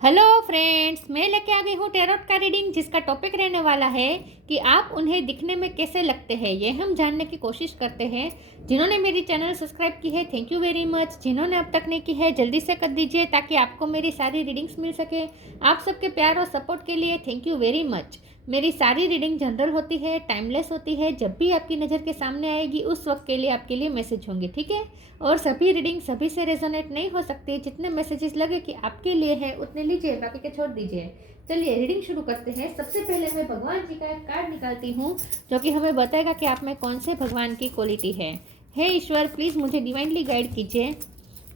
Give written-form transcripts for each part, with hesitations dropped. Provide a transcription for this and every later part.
Hello friends, मैं लेके आ गई हूँ टैरोट का रीडिंग, जिसका टॉपिक रहने वाला है कि आप उन्हें दिखने में कैसे लगते हैं। ये हम जानने की कोशिश करते हैं। जिन्होंने मेरी चैनल सब्सक्राइब की है, थैंक यू वेरी मच। जिन्होंने अब तक नहीं की है, जल्दी से कर दीजिए ताकि आपको मेरी सारी रीडिंग्स मिल सके। आप सबके प्यार और सपोर्ट के लिए थैंक यू वेरी मच। मेरी सारी रीडिंग जनरल होती है, टाइमलेस होती है। जब भी आपकी नज़र के सामने आएगी उस वक्त के लिए आपके लिए मैसेज होंगे, ठीक है। और सभी रीडिंग सभी से रेजोनेट नहीं हो सकती। जितने मैसेजेस लगे कि आपके लिए है उतने लीजिए, बाकी के छोड़ दीजिए। चलिए रीडिंग शुरू करते हैं। सबसे पहले मैं भगवान जी का एक कार्ड निकालती हूँ जो कि हमें बताएगा कि आप में कौन से भगवान की क्वालिटी है। हे ईश्वर, प्लीज़ मुझे डिवाइनली गाइड कीजिए।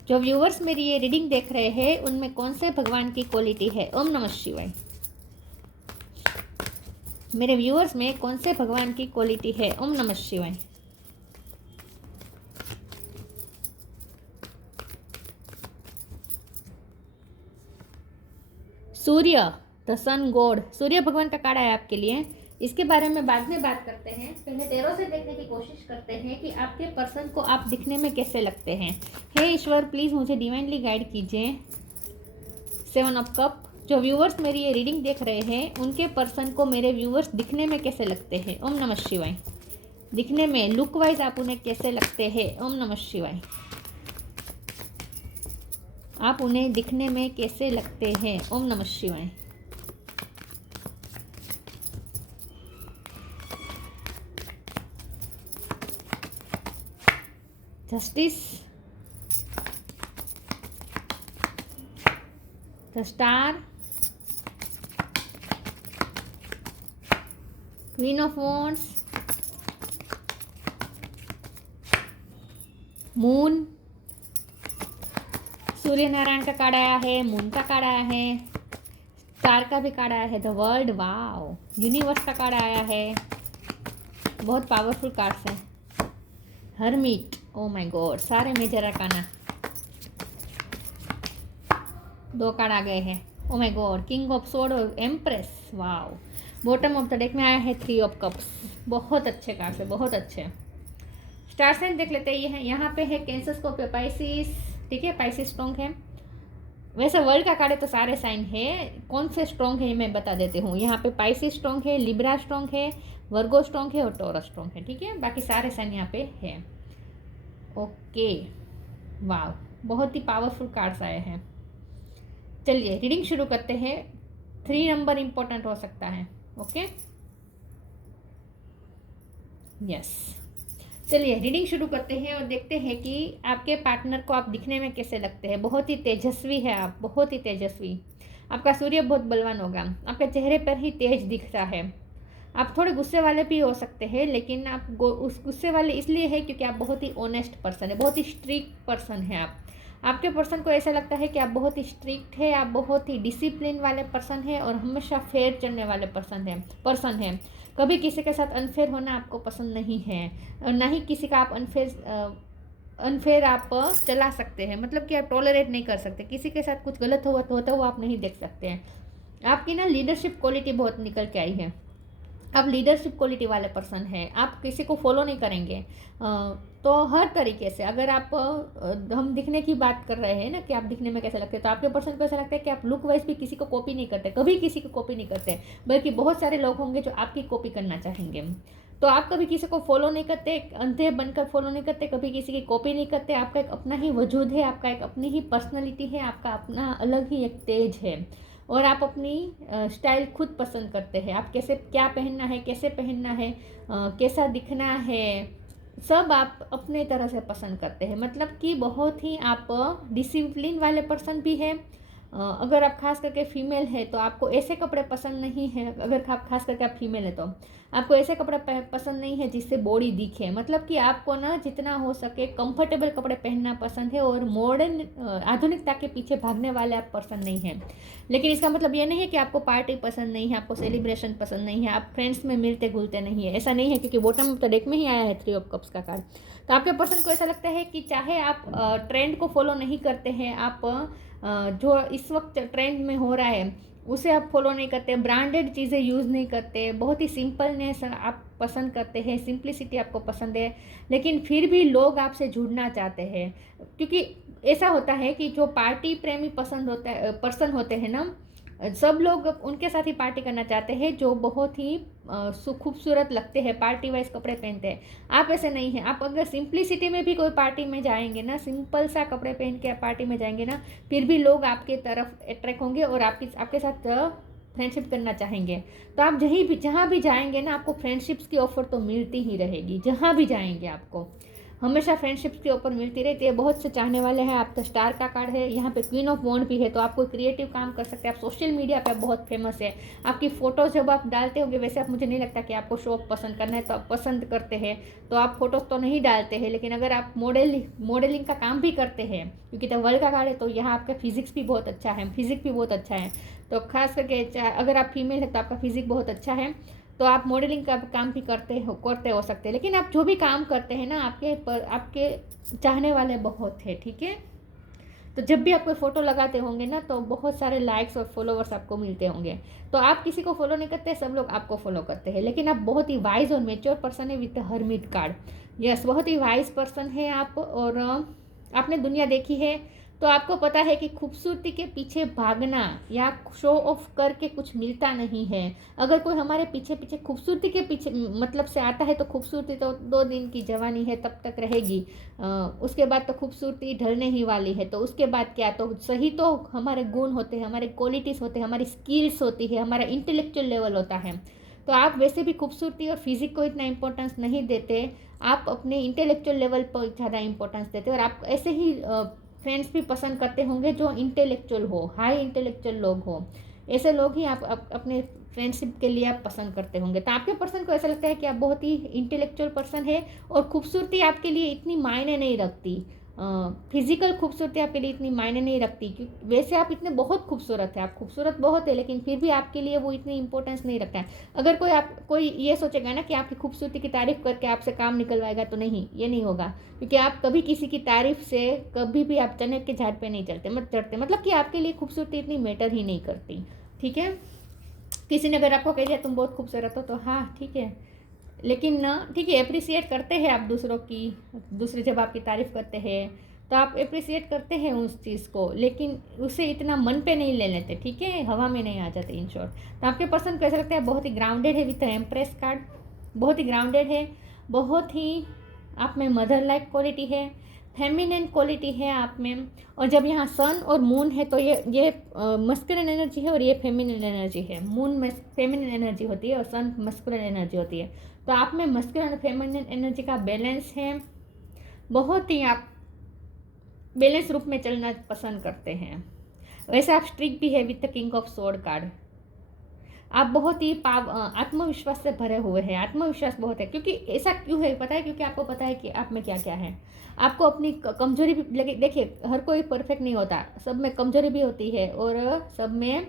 जो व्यूवर्स मेरी ये रीडिंग देख रहे हैं उनमें कौन से भगवान की क्वालिटी है। ओम नमः शिवाय। मेरे व्यूअर्स में कौन से भगवान की क्वालिटी है। ओम नमः शिवाय। सूर्य, द सन गॉड, सूर्य भगवान का कार्ड है आपके लिए। इसके बारे में बाद में बात करते हैं। पहले टैरो से देखने की कोशिश करते हैं कि आपके पर्सन को आप दिखने में कैसे लगते हैं। हे ईश्वर, प्लीज़ मुझे डिवाइनली गाइड कीजिए। 7 ऑफ कप। जो व्यूवर्स मेरी ये रीडिंग देख रहे हैं उनके पर्सन को मेरे व्यूवर्स दिखने में कैसे लगते हैं। ओम नमः शिवाय। दिखने में लुक वाइज आप उन्हें कैसे लगते हैं। ओम नमः शिवाय। आप उन्हें दिखने में कैसे लगते हैं। ओम नमः शिवाय। Justice, the star, queen of wands, moon. Surya Narayan का कार्ड आया है, मून का कार्ड आया है, स्टार का भी कार्ड आया है, द वर्ल्ड, वाओ, यूनिवर्स का कार्ड आया है। बहुत पावरफुल कार्ड्स हैं। हरमिट, ओ माय गॉड, सारे मेजर अरकाना। 2 कार्ड आ गए हैं। Oh my god, king of sword और empress, wow. Bottom of the deck में आया है 3 ऑफ कप्स। बहुत अच्छे कार्ड्स है, बहुत अच्छे। स्टार साइन देख लेते हैं। ये है, यहाँ पे है कैंसर, स्कॉर्पियो, पाइसिस, ठीक है। पाइसिस स्ट्रॉन्ग है। वैसे वर्ल्ड का कार्ड है तो सारे साइन है। कौन से स्ट्रॉन्ग है ये मैं बता देती हूँ। यहाँ पे पाइसिस स्ट्रॉन्ग है, लिब्रा स्ट्रॉन्ग है, वर्गो स्ट्रॉन्ग है और टॉरस स्ट्रॉन्ग है, ठीक है। बाकी सारे साइन यहाँ पे है। ओके, वाह, बहुत ही पावरफुल कार्ड्स आए हैं। चलिए रीडिंग शुरू करते हैं। 3 नंबर इंपॉर्टेंट हो सकता है। Okay, yes. चलिए रीडिंग शुरू करते हैं और देखते हैं कि आपके पार्टनर को आप दिखने में कैसे लगते हैं। बहुत ही तेजस्वी है आप, बहुत ही तेजस्वी। आपका सूर्य बहुत बलवान होगा। आपके चेहरे पर ही तेज दिखता है। आप थोड़े गुस्से वाले भी हो सकते हैं, लेकिन आप उस गुस्से वाले इसलिए है क्योंकि आप बहुत ही ऑनेस्ट पर्सन है, बहुत ही स्ट्रिक्ट पर्सन है आप। आपके पर्सन को ऐसा लगता है कि आप बहुत ही स्ट्रिक्ट है, आप बहुत ही डिसिप्लिन वाले पर्सन है और हमेशा फेयर चलने वाले पर्सन है। कभी किसी के साथ अनफेयर होना आपको पसंद नहीं है और ना ही किसी का आप अनफेयर आप चला सकते हैं। मतलब कि आप टॉलरेट नहीं कर सकते। किसी के साथ कुछ गलत होता हुआ आप नहीं देख सकते हैं। आपकी ना लीडरशिप क्वालिटी बहुत निकल के आई है। आप लीडरशिप क्वालिटी वाले पर्सन हैं। आप किसी को फॉलो नहीं करेंगे। तो हर तरीके से अगर आप हम दिखने की बात कर रहे हैं ना कि आप दिखने में कैसे लगते हैं, तो आपके पर्सन को ऐसा लगता है कि आप लुक वाइज भी किसी को कॉपी नहीं करते, कभी किसी को कॉपी नहीं करते, बल्कि बहुत सारे लोग होंगे जो आपकी कॉपी करना चाहेंगे। तो आप कभी किसी को फॉलो नहीं करते, अंधे बनकर फॉलो नहीं करते, कभी किसी की कॉपी नहीं करते। आपका एक अपना ही वजूद है, आपका एक अपनी ही पर्सनैलिटी है, आपका अपना अलग ही एक तेज है और आप अपनी स्टाइल खुद पसंद करते हैं। आप कैसे क्या पहनना है, कैसे पहनना है, कैसा दिखना है, सब आप अपने तरह से पसंद करते हैं। मतलब कि बहुत ही आप डिसिप्लिन वाले पर्सन भी हैं। अगर आप खास करके फीमेल है तो आपको ऐसे कपड़े पसंद नहीं है। अगर आप खास करके आप फीमेल है तो आपको ऐसे कपड़े पसंद नहीं है जिससे बॉडी दिखे। मतलब कि आपको ना जितना हो सके कंफर्टेबल कपड़े पहनना पसंद है और मॉडर्न आधुनिकता के पीछे भागने वाले आप पसंद नहीं हैं। लेकिन इसका मतलब ये नहीं है कि आपको पार्टी पसंद नहीं है, आपको सेलिब्रेशन पसंद नहीं है, आप फ्रेंड्स में मिलते घुलते नहीं है, ऐसा नहीं है। क्योंकि बॉटम ऑफ द डेक में ही आया है 3 ऑफ कप्स का कार्ड। तो आपके पर्सन को ऐसा लगता है कि चाहे आप ट्रेंड को फॉलो नहीं करते हैं, आप जो इस वक्त ट्रेंड में हो रहा है उसे आप फॉलो नहीं करते, ब्रांडेड चीज़ें यूज़ नहीं करते, बहुत ही सिंपलनेस आप पसंद करते हैं, सिंप्लिसिटी आपको पसंद है, लेकिन फिर भी लोग आपसे जुड़ना चाहते हैं। क्योंकि ऐसा होता है कि जो पार्टी प्रेमी पर्सन होते हैं ना, सब लोग उनके साथ ही पार्टी करना चाहते हैं जो बहुत ही खूबसूरत लगते हैं, पार्टी वाइज कपड़े पहनते हैं। आप ऐसे नहीं हैं। आप अगर सिंप्लिसिटी में भी कोई पार्टी में जाएंगे ना, सिंपल सा कपड़े पहन के पार्टी में जाएंगे ना, फिर भी लोग आपके तरफ अट्रैक्ट होंगे और आपके साथ फ्रेंडशिप करना चाहेंगे। तो आप जहाँ भी जाएंगे ना, आपको फ्रेंडशिप्स की ऑफ़र तो मिलती ही रहेगी। जहाँ भी जाएंगे आपको हमेशा फ्रेंडशिप्स के ऊपर मिलती रहती है। बहुत से चाहने वाले हैं। आप तो स्टार का कार्ड है, यहाँ पे क्वीन ऑफ वॉन्ड भी है, तो आप कोई क्रिएटिव काम कर सकते हैं। आप सोशल मीडिया पे बहुत फेमस है। आपकी फ़ोटोज़ जब आप डालते होंगे, वैसे आप, मुझे नहीं लगता कि आपको शो ऑफ पसंद करना है, तो आप पसंद करते हैं तो आप फोटोज़ तो नहीं डालते हैं। लेकिन अगर आप मॉडलिंग का काम भी करते हैं, क्योंकि तो वर्ल्ड का कार्ड है, तो यहाँ आपका फिजिक्स भी बहुत अच्छा है, फिजिक्स भी बहुत अच्छा है। तो खास करके अगर आप फीमेल है तो आपका फिजिक बहुत अच्छा है, तो आप मॉडलिंग का काम भी करते हो सकते हैं। लेकिन आप जो भी काम करते हैं ना, आपके चाहने वाले बहुत है, ठीक है। तो जब भी आप कोई फ़ोटो लगाते होंगे ना, तो बहुत सारे लाइक्स और फॉलोवर्स आपको मिलते होंगे। तो आप किसी को फॉलो नहीं करते, सब लोग आपको फॉलो करते हैं। लेकिन आप बहुत ही वाइज और मेच्योर पर्सन है विद हर्मिट कार्ड। यस, बहुत ही वाइज पर्सन है आप, और आपने दुनिया देखी है, तो आपको पता है कि खूबसूरती के पीछे भागना या शो ऑफ करके कुछ मिलता नहीं है। अगर कोई हमारे पीछे खूबसूरती के पीछे मतलब से आता है, तो खूबसूरती तो 2 दिन की जवानी है, तब तक रहेगी। उसके बाद तो खूबसूरती ढलने ही वाली है। तो उसके बाद क्या, तो सही तो हमारे गुण होते हैं, हमारे क्वालिटीज़ होते हैं, हमारी स्किल्स होती है, हमारा इंटेलेक्चुअल लेवल होता है। तो आप वैसे भी खूबसूरती और फिजिक को इतना इंपॉर्टेंस नहीं देते, आप अपने इंटेलेक्चुअल लेवल पर ज़्यादा इंपॉर्टेंस देते हैं। और आप ऐसे ही फ्रेंड्स भी पसंद करते होंगे जो इंटेलेक्चुअल हो, हाई इंटेलेक्चुअल लोग हो। ऐसे लोग ही आप अपने फ्रेंडशिप के लिए आप पसंद करते होंगे। तो आपके पर्सन को ऐसा लगता है कि आप बहुत ही इंटेलेक्चुअल पर्सन है, और खूबसूरती आपके लिए इतनी मायने नहीं रखती। फिजिकल खूबसूरती आपके लिए इतनी मायने नहीं रखती, क्योंकि वैसे आप इतने बहुत खूबसूरत है, आप खूबसूरत बहुत है, लेकिन फिर भी आपके लिए वो इतनी इंपॉर्टेंस नहीं रखता है। अगर कोई ये सोचेगा ना कि आपकी खूबसूरती की तारीफ करके आपसे काम निकलवाएगा, तो नहीं, ये नहीं होगा। क्योंकि आप कभी किसी की तारीफ से कभी भी आप चने के झाड़ पे नहीं चढ़ते, मतलब कि आपके लिए खूबसूरती इतनी मैटर ही नहीं करती, ठीक है। किसी ने अगर आपको कह दिया तुम बहुत खूबसूरत हो, तो हाँ ठीक है, लेकिन ना, ठीक है, अप्रिसिएट करते हैं आप दूसरे जब आपकी तारीफ़ करते हैं, तो आप अप्रिसिएट करते हैं उस चीज़ को, लेकिन उसे इतना मन पे नहीं ले लेते, ठीक है, हवा में नहीं आ जाते, इन शॉर्ट। तो आपके पर्सन को ऐसा लगता है बहुत ही ग्राउंडेड है विथ एम्प्रेस कार्ड, बहुत ही ग्राउंडेड है, बहुत ही आप में मदर लाइक क्वालिटी है, फेमिनिन क्वालिटी है आप में। और जब यहाँ सन और मून है, तो ये मस्कुलिन एनर्जी है और ये फेमिनिन एनर्जी है। मून में फेमिनिन एनर्जी होती है और सन मस्कुलिन एनर्जी होती है। तो आप में मस्कुलिन और फेमिनिन एनर्जी का बैलेंस है। बहुत ही आप बैलेंस रूप में चलना पसंद करते हैं। वैसे आप स्ट्रिक्ट भी है with the king of sword card. आप बहुत ही आत्मविश्वास से भरे हुए हैं, आत्मविश्वास बहुत है। क्योंकि ऐसा क्यों है पता है, क्योंकि आपको पता है कि आप में क्या क्या है। आपको अपनी कमजोरी भी, देखिए हर कोई परफेक्ट नहीं होता, सब में कमजोरी भी होती है और सब में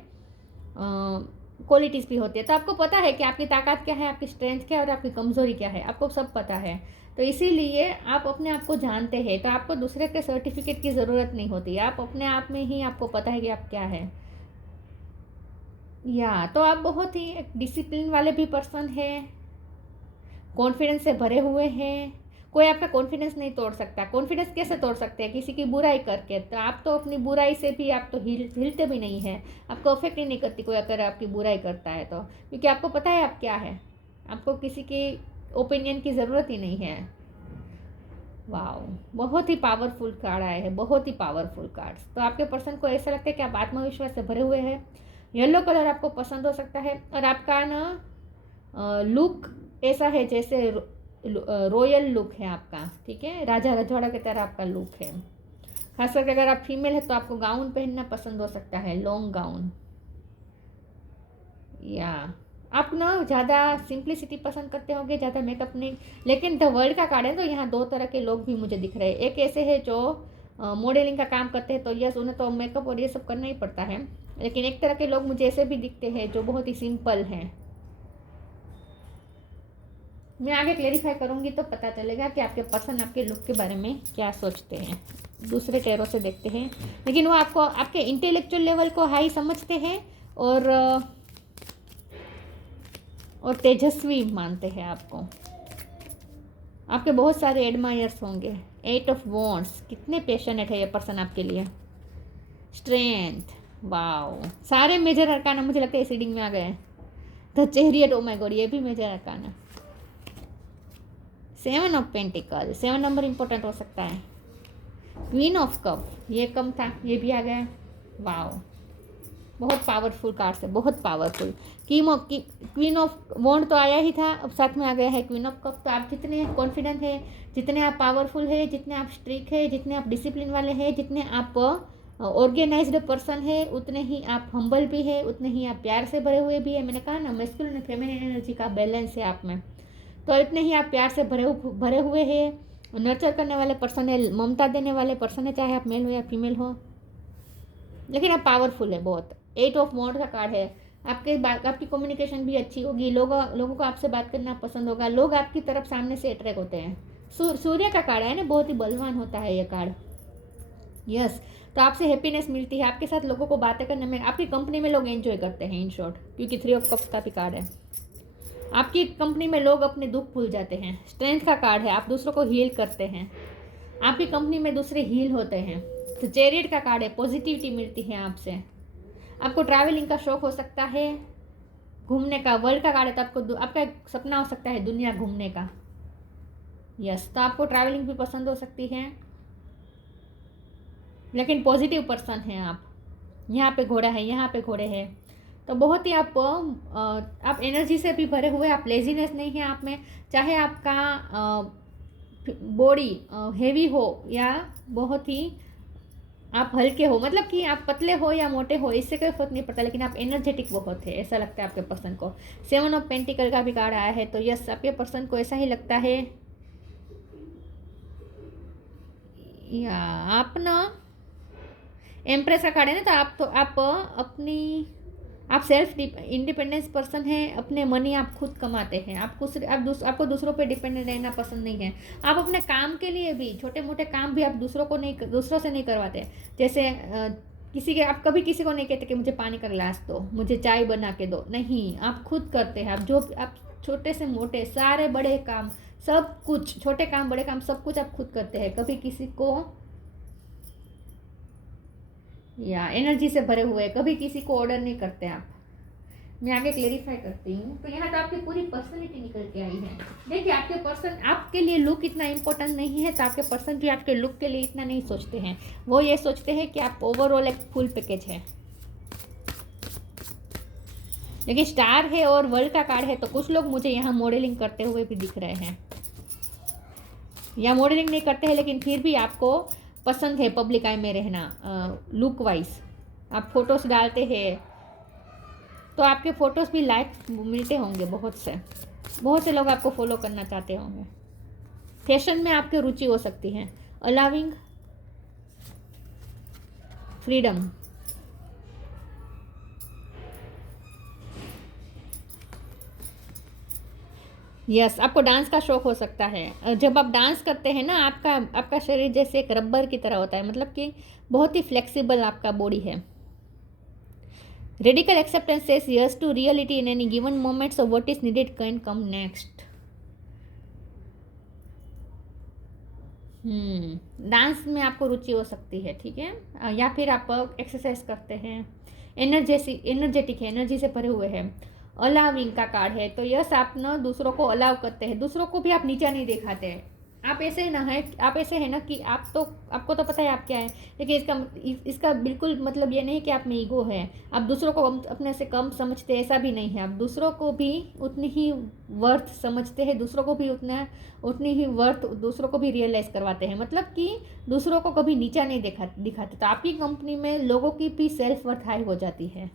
क्वालिटीज़ भी होती है। तो आपको पता है कि आपकी ताकत क्या है, आपकी स्ट्रेंथ क्या है और आपकी कमज़ोरी क्या है, आपको सब पता है। तो इसीलिए आप अपने आप को जानते हैं, तो आपको दूसरे के सर्टिफिकेट की ज़रूरत नहीं होती। आप अपने आप में ही आपको पता है कि आप क्या है। तो आप बहुत ही डिसिप्लिन वाले भी पर्सन हैं, कॉन्फिडेंस से भरे हुए हैं। कोई आपका कॉन्फिडेंस नहीं तोड़ सकता। कॉन्फिडेंस कैसे तोड़ सकते हैं, किसी की बुराई करके। तो आप तो अपनी बुराई से भी आप तो हिलते भी नहीं हैं, आपको अफेक्ट ही नहीं करती कोई अगर आपकी बुराई करता है तो, क्योंकि आपको पता है आप क्या है, आपको किसी की ओपिनियन की ज़रूरत ही नहीं है। वाओ, बहुत ही पावरफुल कार्ड आए हैं, बहुत ही पावरफुल कार्ड्स। तो आपके पर्सन को ऐसा लगता है कि आप आत्मविश्वास से भरे हुए हैं। येलो कलर आपको पसंद हो सकता है, और आपका ना लुक ऐसा है जैसे रॉयल लुक है आपका, ठीक है, राजा रजवाड़ा की तरह आपका लुक है। खास करके अगर आप फीमेल है तो आपको गाउन पहनना पसंद हो सकता है, लॉन्ग गाउन। आप ना ज़्यादा सिंप्लिसिटी पसंद करते होंगे, ज़्यादा मेकअप नहीं। लेकिन द वर्ल्ड का कार्ड है, तो यहाँ 2 तरह के लोग भी मुझे दिख रहे हैं। एक ऐसे है जो मॉडलिंग का काम करते हैं, तो यस उन्हें तो मेकअप और ये सब करना ही पड़ता है। लेकिन एक तरह के लोग मुझे ऐसे भी दिखते हैं जो बहुत ही सिंपल हैं। मैं आगे क्लेरिफाई करूँगी तो पता चलेगा कि आपके पर्सन आपके लुक के बारे में क्या सोचते हैं। दूसरे टेरों से देखते हैं, लेकिन वो आपको आपके इंटेलेक्चुअल लेवल को हाई समझते हैं और तेजस्वी मानते हैं आपको। आपके बहुत सारे एडमायर्स होंगे। 8 ऑफ वॉन्ड्स, कितने पैशनेट है ये पर्सन आपके लिए। स्ट्रेंथ, वाओ, सारे मेजर अरकाना मुझे लगता है इस रीडिंग में आ गए हैं। The chariot, oh my god, ये भी major arcana. 7 of pentacle, 7 number important हो सकता है। क्वीन ऑफ कप, ये कम था, ये भी आ गया। वाओ, बहुत पावरफुल कार्ड्स है, बहुत पावरफुल। क्वीन ऑफ वॉन्ड तो आया ही था, अब साथ में आ गया है क्वीन ऑफ कप। तो आप जितने कॉन्फिडेंट है, जितने आप पावरफुल है, जितने आप स्ट्रिक्ट है, जितने आप डिसिप्लिन वाले हैं, जितने आप ऑर्गेनाइज्ड पर्सन है, उतने ही आप हम्बल भी है, उतने ही आप प्यार से भरे हुए भी है। मैंने कहा ना, मैस्कुलिन और फेमिनिन एनर्जी का बैलेंस है आप में, तो इतने ही आप प्यार से भरे हुए हैं। नर्चर करने वाले पर्सन है, ममता देने वाले पर्सन है, चाहे आप मेल हो या फीमेल हो, लेकिन आप पावरफुल है बहुत। 8 ऑफ वॉन्ड का कार्ड है। आपकी कम्युनिकेशन भी अच्छी होगी, लोगों को आपसे बात करना पसंद होगा, लोग आपकी तरफ सामने से अट्रैक्ट होते हैं। सूर्य का कार्ड है ना, बहुत ही बलवान होता है ये कार्ड। यस, तो आपसे हैप्पीनेस मिलती है, आपके साथ लोगों को बातें करने में, आपकी कंपनी में लोग एंजॉय करते हैं इन शॉर्ट, क्योंकि 3 ऑफ कप्स का भी कार्ड है। आपकी कंपनी में लोग अपने दुख भूल जाते हैं। स्ट्रेंथ का कार्ड है, आप दूसरों को हील करते हैं, आपकी कंपनी में दूसरे हील होते हैं। तो चैरियट का कार्ड है, पॉजिटिविटी मिलती है आपसे। आपको ट्रैवलिंग का शौक हो सकता है, घूमने का। वर्ल्ड का कार्ड है, तो आपका एक सपना हो सकता है दुनिया घूमने का। यस, तो आपको ट्रैवलिंग भी पसंद हो सकती है, लेकिन पॉजिटिव पर्सन हैं आप। यहाँ पे घोड़ा है, यहाँ पे घोड़े हैं, तो बहुत ही आप एनर्जी से भी भरे हुए, आप लेजीनेस नहीं है आप में। चाहे आपका बॉडी हेवी हो या बहुत ही आप हल्के हो, मतलब कि आप पतले हो या मोटे हो, इससे कोई फर्क नहीं पड़ता, लेकिन आप एनर्जेटिक बहुत है, ऐसा लगता है आपके पर्सन को। 7 ऑफ पेंटिकल का भी कार्ड आया है, तो यस, आपके पर्सन को ऐसा ही लगता है। या आप ना एम्प्रेस का कार्ड है ना, तो आप अपनी आप सेल्फ इंडिपेंडेंस पर्सन हैं, अपने मनी आप खुद कमाते हैं, आपको दूसरों पे डिपेंडेंट रहना पसंद नहीं है। आप अपने काम के लिए भी, छोटे मोटे काम भी आप दूसरों से नहीं करवाते। जैसे आप कभी किसी को नहीं कहते कि मुझे पानी का गिलास दो, मुझे चाय बना के दो, नहीं, आप खुद करते हैं। आप छोटे से मोटे सारे बड़े काम, सब कुछ, छोटे काम बड़े काम, सब कुछ आप खुद करते हैं, कभी किसी को या एनर्जी से भरे हुए, कभी किसी को ऑर्डर नहीं करते आप। मैं आगे क्लेरिफाई करती हूँ। तो यहाँ तो आपकी पूरी पर्सनैलिटी निकल के आई है। देखिए, आपके पर्सन, आपके लिए लुक इतना इम्पोर्टेंट नहीं है, तो आपके पर्सन भी आपके लुक के लिए इतना नहीं सोचते हैं। वो ये सोचते हैं कि आप ओवरऑल एक फुल पैकेज है। लेकिन स्टार है और वर्ल्ड का कार्ड है, तो कुछ लोग मुझे यहाँ मॉडलिंग करते हुए भी दिख रहे हैं, या मॉडलिंग नहीं करते हैं, लेकिन फिर भी आपको पसंद है पब्लिक आई में रहना। लुक वाइज आप फोटोज़ डालते हैं, तो आपके फ़ोटोज़ भी लाइक मिलते होंगे, बहुत से लोग आपको फॉलो करना चाहते होंगे। फैशन में आपकी रुचि हो सकती है। अलाउिंग फ्रीडम, यस, आपको डांस का शौक हो सकता है। जब आप डांस करते हैं ना, आपका शरीर जैसे एक रबर की तरह होता है, मतलब कि बहुत ही फ्लेक्सिबल आपका बॉडी है। Radical acceptance says yes to reality in any given moment, so what is needed can come next. Dance में आपको रुचि हो सकती है, ठीक है, या फिर आप एक्सरसाइज करते हैं, एनर्जेटिक है, एनर्जी से भरे हुए हैं। अलाविंग का कार्ड है, तो यस, आप ना दूसरों को अलाव करते हैं, दूसरों को भी आप नीचा नहीं दिखाते हैं। आप ऐसे है ना कि आपको तो पता है आप क्या है, लेकिन इसका बिल्कुल मतलब ये नहीं कि आप में ईगो है, आप दूसरों को अपने से कम समझते, ऐसा भी नहीं है। आप दूसरों को भी उतनी ही वर्थ समझते हैं, दूसरों को भी उतनी ही वर्थ दूसरों को भी रियलाइज़ करवाते हैं, मतलब कि दूसरों को कभी नीचा नहीं दिखाते। तो आपकी कंपनी में लोगों की भी सेल्फ वर्थ हाई हो जाती है।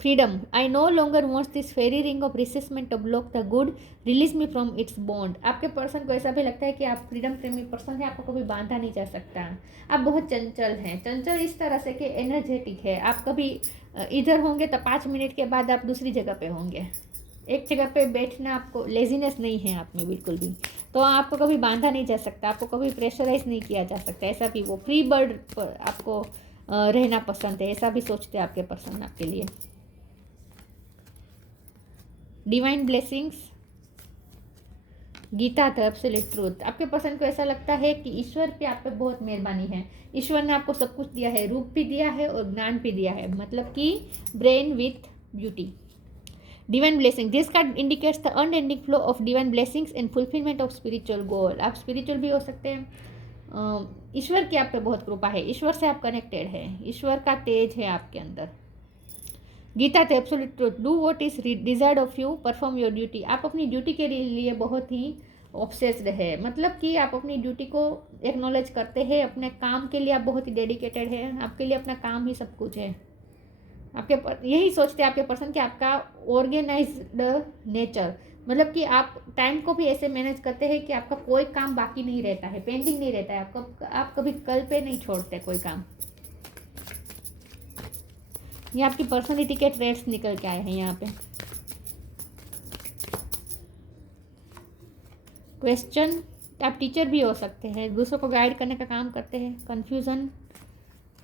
Freedom, I no longer wants this fairy ring of resentment to block the good, release me from its bond. आपके पर्सन को ऐसा भी लगता है कि आप फ्रीडम प्रेमी पर्सन है, आपको कभी बांधा नहीं जा सकता। आप बहुत चंचल हैं, चंचल इस तरह से कि एनर्जेटिक है। आप कभी इधर होंगे तो 5 मिनट के बाद आप दूसरी जगह पे होंगे। एक जगह पे बैठना, आपको लेजीनेस नहीं है आप में बिल्कुल भी, तो आपको कभी बांधा नहीं जा सकता, आपको कभी प्रेशराइज नहीं किया जा सकता। ऐसा भी वो फ्री बर्ड पर आपको रहना पसंद है, ऐसा भी सोचते हैं आपके पर्सन आपके लिए। Divine blessings, Gita the absolute truth. आपके पर्सन को ऐसा लगता है कि ईश्वर पे आप पे बहुत मेहरबानी है, ईश्वर ने आपको सब कुछ दिया है, रूप भी दिया है और ज्ञान भी दिया है, मतलब कि brain with beauty. Divine blessing, this card indicates the unending flow of divine blessings and fulfilment of spiritual goal. आप स्पिरिचुअल भी हो सकते हैं, ईश्वर की आप पे बहुत कृपा है, ईश्वर से आप कनेक्टेड है, ईश्वर का तेज है आपके अंदर। Gita the absolute truth, do what is desired of you, perform your duty. आप अपनी ड्यूटी के लिए बहुत ही ऑब्सेस्ड है, मतलब कि आप अपनी ड्यूटी को एक्नॉलेज करते हैं, अपने काम के लिए आप बहुत ही डेडिकेटेड है, आपके लिए अपना काम ही सब कुछ है। आपके यही सोचते हैं आपके पर्सन कि आपका ऑर्गेनाइज्ड नेचर, मतलब कि आप टाइम को भी ऐसे मैनेज करते हैं कि आपका कोई काम बाकी नहीं रहता है, पेंडिंग नहीं रहता है, आप कभी कल पे नहीं छोड़ते कोई काम। ये आपकी पर्सनैलिटी के ट्रेड्स निकल के आए हैं यहाँ पे। क्वेश्चन, आप टीचर भी हो सकते हैं, दूसरों को गाइड करने का काम करते हैं। कन्फ्यूज़न,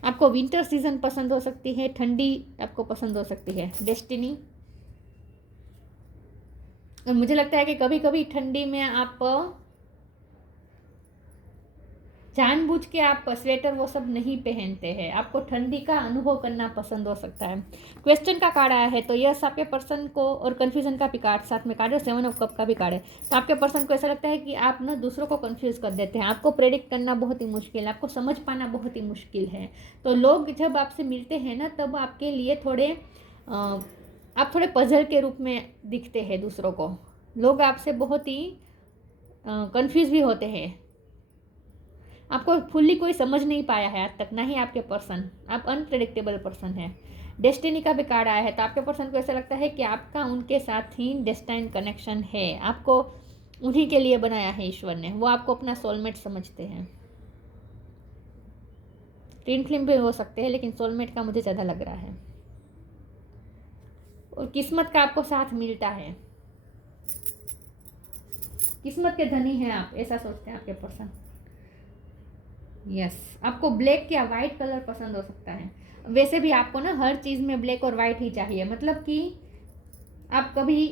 आपको विंटर सीजन पसंद हो सकती है, ठंडी आपको पसंद हो सकती है। डेस्टिनी, और मुझे लगता है कि कभी कभी ठंडी में आप जानबूझ के आप स्वेटर वो सब नहीं पहनते हैं, आपको ठंडी का अनुभव करना पसंद हो सकता है। क्वेश्चन का कार्ड आया है तो यस आपके पर्सन को, और कन्फ्यूजन का भी कार्ड साथ में कार्ड है, 7 ऑफ कप का भी कार्ड है। तो आपके पर्सन को ऐसा लगता है कि आप ना दूसरों को कन्फ्यूज़ कर देते हैं, आपको प्रेडिक्ट करना बहुत ही मुश्किल है, आपको समझ पाना बहुत ही मुश्किल है। तो लोग जब आपसे मिलते हैं ना, तब आपके लिए आप थोड़े पजल के रूप में दिखते हैं दूसरों को। लोग आपसे बहुत ही कंफ्यूज भी होते हैं, आपको फुल्ली कोई समझ नहीं पाया है आज तक, ना ही आपके पर्सन, आप अनप्रेडिक्टेबल पर्सन है। डेस्टिनी का भी कार्ड आया है तो आपके पर्सन को ऐसा लगता है कि आपका उनके साथ ही डेस्टाइन कनेक्शन है, आपको उन्हीं के लिए बनाया है ईश्वर ने, वो आपको अपना सोलमेट समझते हैं। ट्विन फ्लेम भी हो सकते हैं, लेकिन सोलमेट का मुझे ज़्यादा लग रहा है। और किस्मत का आपको साथ मिलता है, किस्मत के धनी हैं आप, ऐसा सोचते हैं आपके पर्सन। यस, आपको ब्लैक या वाइट कलर पसंद हो सकता है। वैसे भी आपको ना हर चीज़ में ब्लैक और वाइट ही चाहिए, मतलब कि आप कभी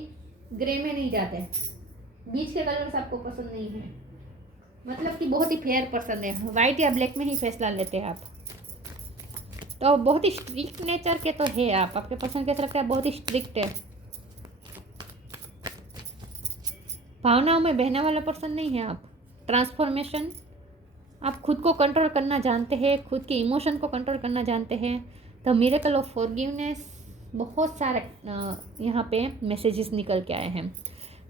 ग्रे में नहीं जाते, बीच के कलर्स आपको पसंद नहीं है, मतलब कि बहुत ही फेयर पसंद है, वाइट या ब्लैक में ही फैसला लेते हैं आप। तो बहुत ही स्ट्रिक्ट नेचर के तो है आप, आपके पर्सन कैसा लगता है बहुत ही स्ट्रिक्ट है, भावनाओं में बहने वाला पर्सन नहीं है आप। ट्रांसफॉर्मेशन, आप खुद को कंट्रोल करना जानते हैं, खुद के इमोशन को कंट्रोल करना जानते हैं। द मिरेकल ऑफ फॉरगिवनेस, बहुत सारे यहाँ पे मैसेजेस निकल के आए हैं।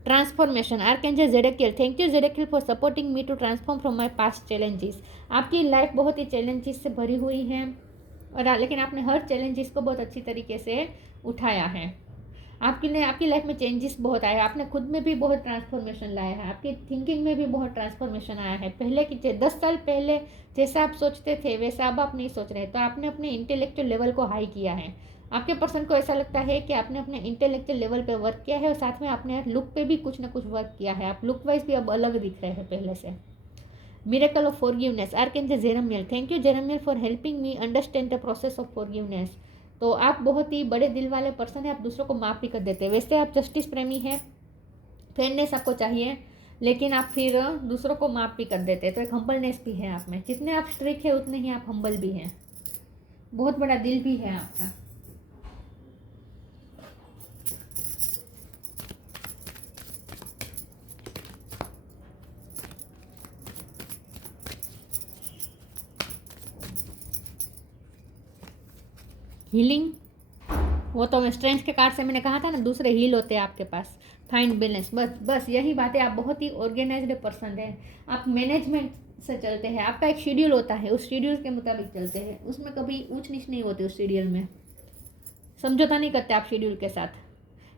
Transformation, archangel Zadkiel, thank you Zadkiel for supporting me to transform from my past challenges. आपकी लाइफ बहुत ही चैलेंजेस से भरी हुई है, और लेकिन आपने हर चैलेंजेस को बहुत अच्छी तरीके से उठाया है। आपकी लाइफ में चेंजेस बहुत आए हैं, आपने खुद में भी बहुत ट्रांसफॉर्मेशन लाया है, आपकी थिंकिंग में भी बहुत ट्रांसफॉर्मेशन आया है। पहले की 10 साल पहले जैसा आप सोचते थे वैसा अब आप नहीं सोच रहे, तो आपने अपने इंटेलेक्चुअल लेवल को हाई किया है। आपके पर्सन को ऐसा लगता है कि आपने अपने इंटेलेक्चुअल लेवल पे वर्क किया है, और साथ में आपने लुक पे भी कुछ ना कुछ वर्क किया है, आप लुक वाइज भी अब अलग दिख रहे हैं पहले से। Miracle of forgiveness, archangel Jeremiel, thank you Jeremiel for helping me understand the process of forgiveness. तो आप बहुत ही बड़े दिल वाले पर्सन है, आप दूसरों को माफ़ भी कर देते हैं। वैसे आप जस्टिस प्रेमी है, फेयरनेस आपको चाहिए, लेकिन आप फिर दूसरों को माफ़ भी कर देते हैं, तो एक हम्बलनेस भी है आप में। जितने आप स्ट्रिक्ट है उतने ही आप हम्बल भी हैं, बहुत बड़ा दिल भी है आपका। हीलिंग, वो तो मैं स्ट्रेंथ के कार्ड से मैंने कहा था ना, दूसरे हील होते हैं आपके पास। फाइंड बैलेंस, बस यही बात है, आप बहुत ही ऑर्गेनाइज्ड पर्सन है, आप मैनेजमेंट से चलते हैं, आपका एक शेड्यूल होता है, उस शेड्यूल के मुताबिक चलते हैं, उसमें कभी ऊंच नीच नहीं होती, उस शेड्यूल में समझौता नहीं करते आप शेड्यूल के साथ।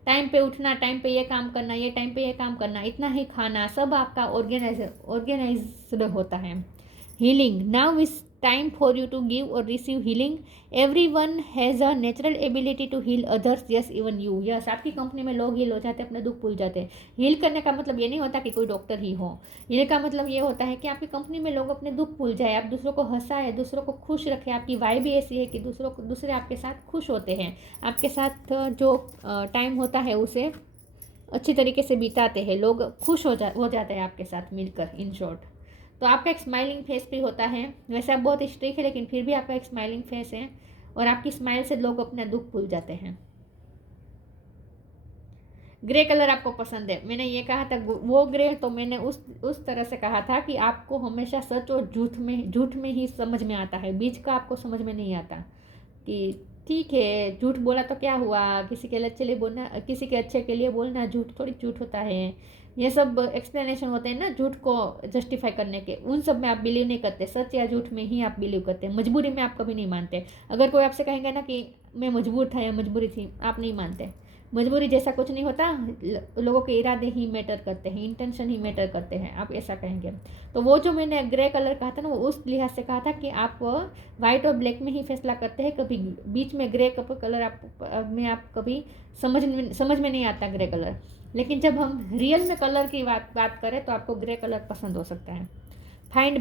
टाइम पे उठना, टाइम पे ये काम करना, ये टाइम पे ये काम करना, इतना ही खाना, सब आपका ऑर्गेनाइज्ड होता है। Healing, now is time for you to give और receive healing, everyone has a natural ability to heal others, yes even you. Yes, आपकी कंपनी में लोग हील हो जाते हैं, अपने दुख भूल जाते हैं। हील करने का मतलब ये नहीं होता कि कोई डॉक्टर ही हो, हील का मतलब ये होता है कि आपकी कंपनी में लोग अपने दुख भूल जाए, आप दूसरों को हंसाए, दूसरों को खुश रखें, आपकी वाइब भी ऐसी है कि दूसरे आपके साथ खुश होते हैं, आपके साथ जो टाइम होता है उसे अच्छी तरीके से बिताते हैं, लोग खुश हो जाते हैं आपके साथ मिलकर, इन शॉर्ट। तो आपका एक स्माइलिंग फेस भी होता है। वैसे आप बहुत स्ट्रिक्ट है, लेकिन फिर भी आपका एक स्माइलिंग फेस है, और आपकी स्माइल से लोग अपना दुख भूल जाते हैं। ग्रे कलर आपको पसंद है, मैंने ये कहा था वो ग्रे, तो मैंने उस तरह से कहा था कि आपको हमेशा सच और झूठ में ही समझ में आता है, बीच का आपको समझ में नहीं आता कि ठीक है झूठ बोला तो क्या हुआ, किसी के अच्छे लिए बोलना, किसी के अच्छे के लिए बोलना झूठ थोड़ी झूठ होता है। ये सब एक्सप्लेनेशन होते हैं ना झूठ को जस्टिफाई करने के, उन सब में आप बिलीव नहीं करते, सच या झूठ में ही आप बिलीव करते हैं, मजबूरी में आप कभी नहीं मानते। अगर कोई आपसे कहेंगे ना कि मैं मजबूर था या मजबूरी थी, आप नहीं मानते। मजबूरी जैसा कुछ नहीं होता, लोगों के इरादे ही मैटर करते हैं, इंटेंशन ही मैटर करते हैं, आप ऐसा कहेंगे। तो वो जो मैंने ग्रे कलर कहा था ना, वो उस लिहाज से कहा था कि आप वाइट और ब्लैक में ही फैसला करते हैं, कभी बीच में ग्रे कलर आप कभी समझ में नहीं आता ग्रे कलर। लेकिन जब हम रियल में कलर की बात करें तो आपको ग्रे कलर पसंद हो सकता है। Find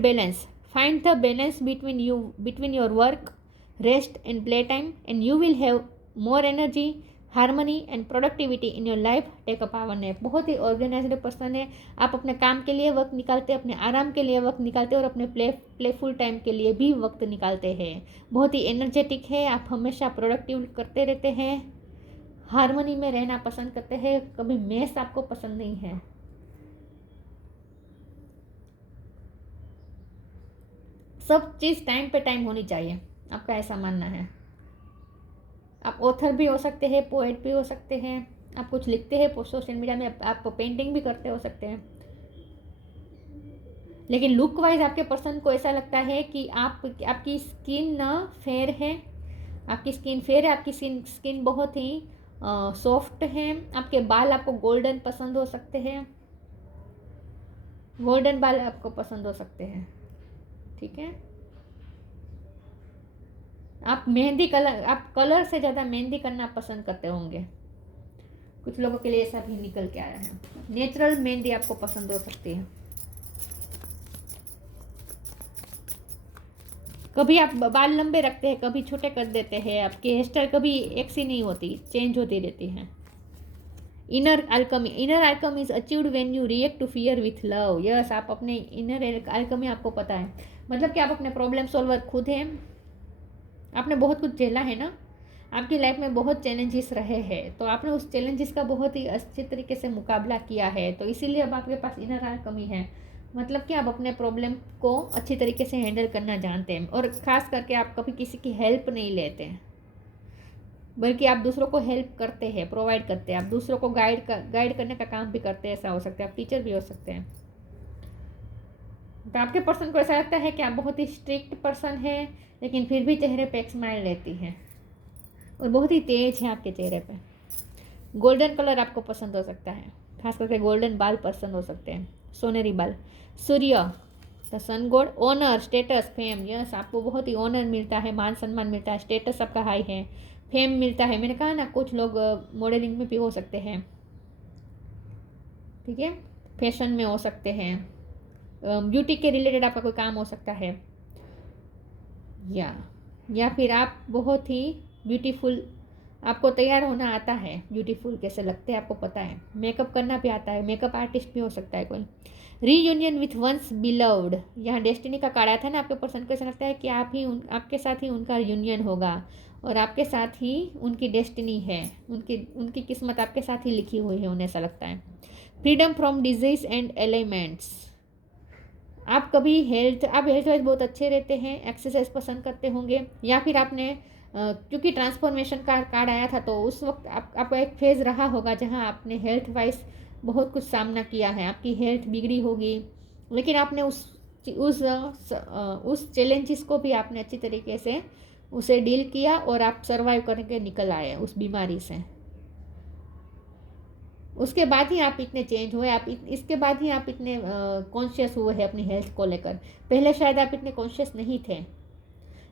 the balance between your work, rest and play time, and you will have more energy, harmony and productivity in your life. Take a power nap. बहुत ही ऑर्गेनाइज्ड पर्सन है, आप अपने काम के लिए वक्त निकालते हैं, अपने आराम के लिए वक्त निकालते हैं, और अपने प्लेफुल टाइम के लिए भी वक्त निकालते हैं। बहुत ही एनर्जेटिक है, आप हमेशा प्रोडक्टिव करते रहते हैं, हारमोनी में रहना पसंद करते हैं, कभी मैस आपको पसंद नहीं है। सब चीज़ टाइम पे टाइम होनी चाहिए, आपका ऐसा मानना है। आप ऑथर भी हो सकते हैं, पोएट भी हो सकते हैं, आप कुछ लिखते हैं सोशल मीडिया में, आप पेंटिंग भी करते हो सकते हैं। लेकिन लुक वाइज आपके पर्सन को ऐसा लगता है कि आपकी स्किन ना फेयर है, आपकी स्किन फेयर है, आपकी स्किन बहुत ही सॉफ्ट है, आपके बाल आपको गोल्डन पसंद हो सकते हैं, गोल्डन बाल आपको पसंद हो सकते हैं, ठीक है। आप कलर से ज़्यादा मेहंदी करना पसंद करते होंगे, कुछ लोगों के लिए ऐसा भी निकल के आया है। नेचुरल मेहंदी आपको पसंद हो सकती है। कभी आप बाल लंबे रखते हैं, कभी छोटे कर देते हैं, आपकी हेयर स्टाइल कभी एक सी नहीं होती, चेंज होती रहती है। Inner alchemy is achieved when you react to fear with love. Yes, आप अपने इनर अल्कमी आपको पता है, मतलब कि आप अपने प्रॉब्लम सॉल्वर खुद हैं, आपने बहुत कुछ झेला है ना, आपकी लाइफ में बहुत चैलेंजेस रहे हैं, तो आपने उस चैलेंजेस का बहुत ही अच्छे तरीके से मुकाबला किया है, तो इसीलिए अब आपके पास इनर कमी है। मतलब कि आप अपने प्रॉब्लम को अच्छी तरीके से हैंडल करना जानते हैं, और ख़ास करके आप कभी किसी की हेल्प नहीं लेते हैं, बल्कि आप दूसरों को हेल्प करते हैं, प्रोवाइड करते हैं, आप दूसरों को गाइड करने का काम भी करते हैं। ऐसा हो सकता है आप टीचर भी हो सकते हैं। तो आपके पर्सन को ऐसा लगता है कि आप बहुत ही स्ट्रिक्ट पर्सन है, लेकिन फिर भी चेहरे पे एक स्माइल रहती है, और बहुत ही तेज है आपके चेहरे पे। गोल्डन कलर आपको पसंद हो सकता है, खास करके गोल्डन बाल पसंद हो सकते हैं, सोनेरी बाल। Surya, the sun god. Honour, status, fame. Yes, आपको बहुत ही ऑनर मिलता है, मान सम्मान मिलता है, स्टेटस आपका हाई है, फेम मिलता है। मैंने कहा ना, कुछ लोग मॉडलिंग में भी हो सकते हैं, ठीक है, फैशन में हो सकते हैं, ब्यूटी के रिलेटेड आपका कोई काम हो सकता है, या फिर आप बहुत ही ब्यूटीफुल, आपको तैयार होना आता है, ब्यूटीफुल कैसे लगते हैं आपको पता है, मेकअप करना भी आता है, मेकअप आर्टिस्ट भी हो सकता है कोई। रीयूनियन विथ वंस बिलव्ड, यहाँ डेस्टिनी का कार्ड आया था ना, आपके पर्सन को ऐसा लगता है कि आपके साथ ही उनका यूनियन होगा, और आपके साथ ही उनकी डेस्टिनी है, उनकी किस्मत आपके साथ ही लिखी हुई है, उन्हें ऐसा लगता है। Freedom from disease and elements, आप हेल्थ वाइज बहुत अच्छे रहते हैं, एक्सरसाइज पसंद करते होंगे, या फिर आपने क्योंकि ट्रांसफॉर्मेशन का कार्ड आया था, तो उस वक्त आपका एक फेज़ रहा होगा जहां आपने हेल्थ वाइज बहुत कुछ सामना किया है, आपकी हेल्थ बिगड़ी होगी, लेकिन आपने उस चैलेंजेस को भी आपने अच्छी तरीके से उसे डील किया, और आप सर्वाइव करके निकल आए उस बीमारी से। उसके बाद ही आप इतने चेंज हुए, इसके बाद ही आप इतने कॉन्शियस हुए हैं अपनी हेल्थ को लेकर। पहले शायद आप इतने कॉन्शियस नहीं थे,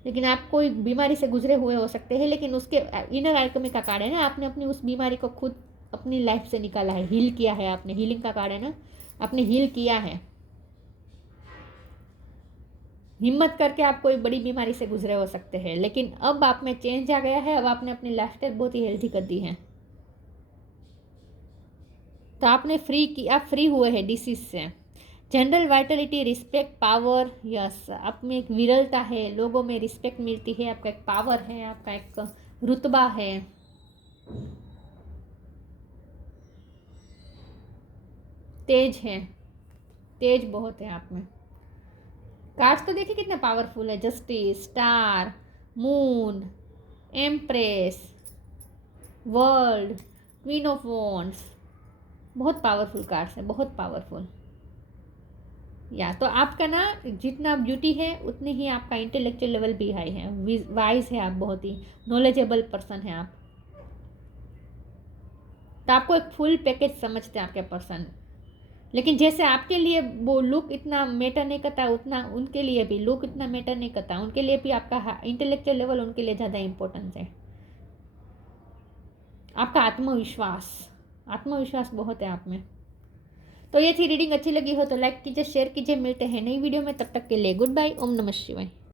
लेकिन आप कोई बीमारी से गुजरे हुए हो सकते हैं, लेकिन उसके इनर अल्केमी का कार्ड है ना, आपने अपनी उस बीमारी को खुद अपनी लाइफ से निकाला है, हील किया है आपने, हीलिंग का कार्ड है ना, आपने हील किया है, हिम्मत करके आप कोई बड़ी बीमारी से गुजरे हो सकते हैं, लेकिन अब आप में चेंज आ गया है, अब आपने अपनी लाइफ स्टाइल बहुत ही हेल्थी कर दी है। तो आपने फ्री की, आप फ्री हुए हैं डिसीज से। General Vitality, respect, power, yes, आप में एक विरलता है, लोगों में रिस्पेक्ट मिलती है, आपका एक पावर है, आपका एक रुतबा है। तेज है, तेज बहुत है आप में। कार्ड्स तो देखिए कितने पावरफुल है, justice, star, moon, empress, world, queen of wands, बहुत पावरफुल कार्ड्स है, बहुत पावरफुल। या तो आपका ना जितना ब्यूटी है उतनी ही आपका इंटेलेक्चुअल लेवल भी हाई है, वाइज है आप, बहुत ही नॉलेजेबल पर्सन है आप। तो आपको एक फुल पैकेज समझते हैं आपके पर्सन। लेकिन जैसे आपके लिए वो लुक इतना मैटर नहीं करता, उतना उनके लिए भी लुक इतना मैटर नहीं करता, उनके लिए भी आपका इंटेलेक्चुअल लेवल उनके लिए ज़्यादा इंपॉर्टेंस है। आपका आत्मविश्वास, आत्मविश्वास बहुत है आप में। तो ये थी रीडिंग, अच्छी लगी हो तो लाइक कीजिए, शेयर कीजिए। मिलते हैं नई वीडियो में, तब तक के लिए गुड बाय। ओम नमः शिवाय।